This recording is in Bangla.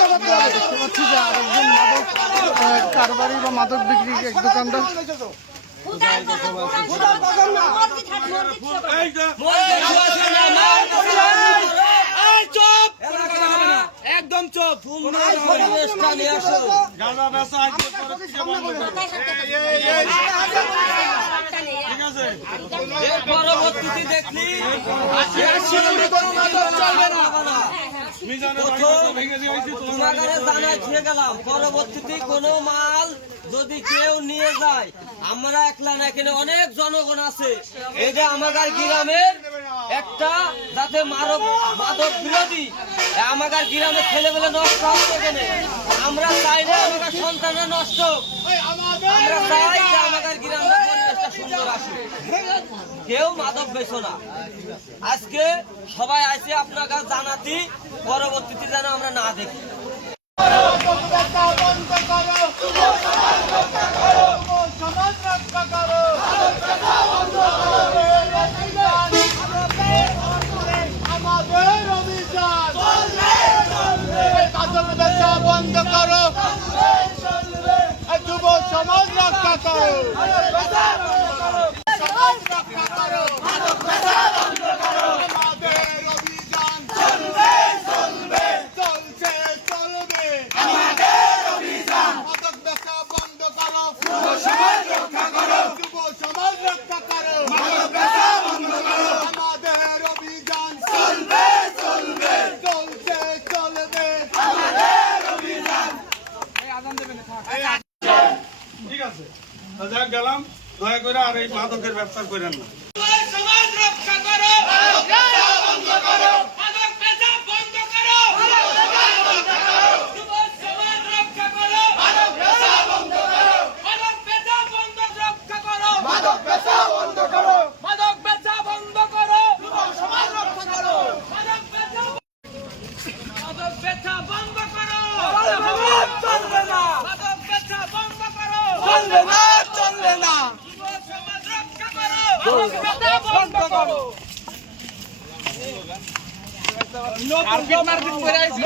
পাচ্ছি যে আরেকজন মাদক কারবারি বা মাদক বিক্রি এক দোকানদার। একদম চুপ। পরবর্তীতে দেখলি গেলাম, পরবর্তীতে কোনো মাল যদি কেউ নিয়ে যায়, আমরা একলা না, এখানে অনেক জনগণ আছে। এই যে আমাদের গ্রামের একটা যাতে মাদক বিরোধী আমাদের গ্রামে ছেলেবেলে নষ্ট হচ্ছে এখানে। আমরা চাই না আমাদের সন্তানরা নষ্ট, আমরা চাই যে আমাদের গ্রামের পরিবেশটা সুন্দর আসে। কেউ মাদক বেছো না। আজকে সবাই আসে আপনার কাছে জানাতি, পরবর্তীতে যেন আমরা না দেখি। বন্ধ করো, যুব সমাজ রক্ষা করো, সমাজ রক্ষা করো, আমাদের অভিযান চলবে চলবে চলছে চলবে, আমাদের অভিযান মাদক বেচা বন্ধ করো, যুব সমাজ রক্ষা করো, যুব সমাজ রক্ষা করো, মাদক বেচা বন্ধ করো, আমাদের অভিযান চলবে চলবে চলছে চলবে, আমাদের অভিযান। ঠিক আছে, গেলাম। দয়া করে আর এই মাদকের ব্যবসা করেন না। সমাজ রক্ষা করো, বন্ধ করো, মাদক বেচা বন্ধ করো, সমাজ রক্ষা করো, মাদক বেচা বন্ধ করো, মাদক বেচা বন্ধ রক্ষা করো, মাদক বেচা বন্ধ করো, মাদক বেচা বন্ধ করো, সমাজ রক্ষা করো, মাদক বেচা বন্ধ করো, চলবে না, মাদক বেচা বন্ধ করো, চলবে না, চলবে না, সমাজ রক্ষা করো, মাদক বেচা বন্ধ করো। মারপিট করে আইছি।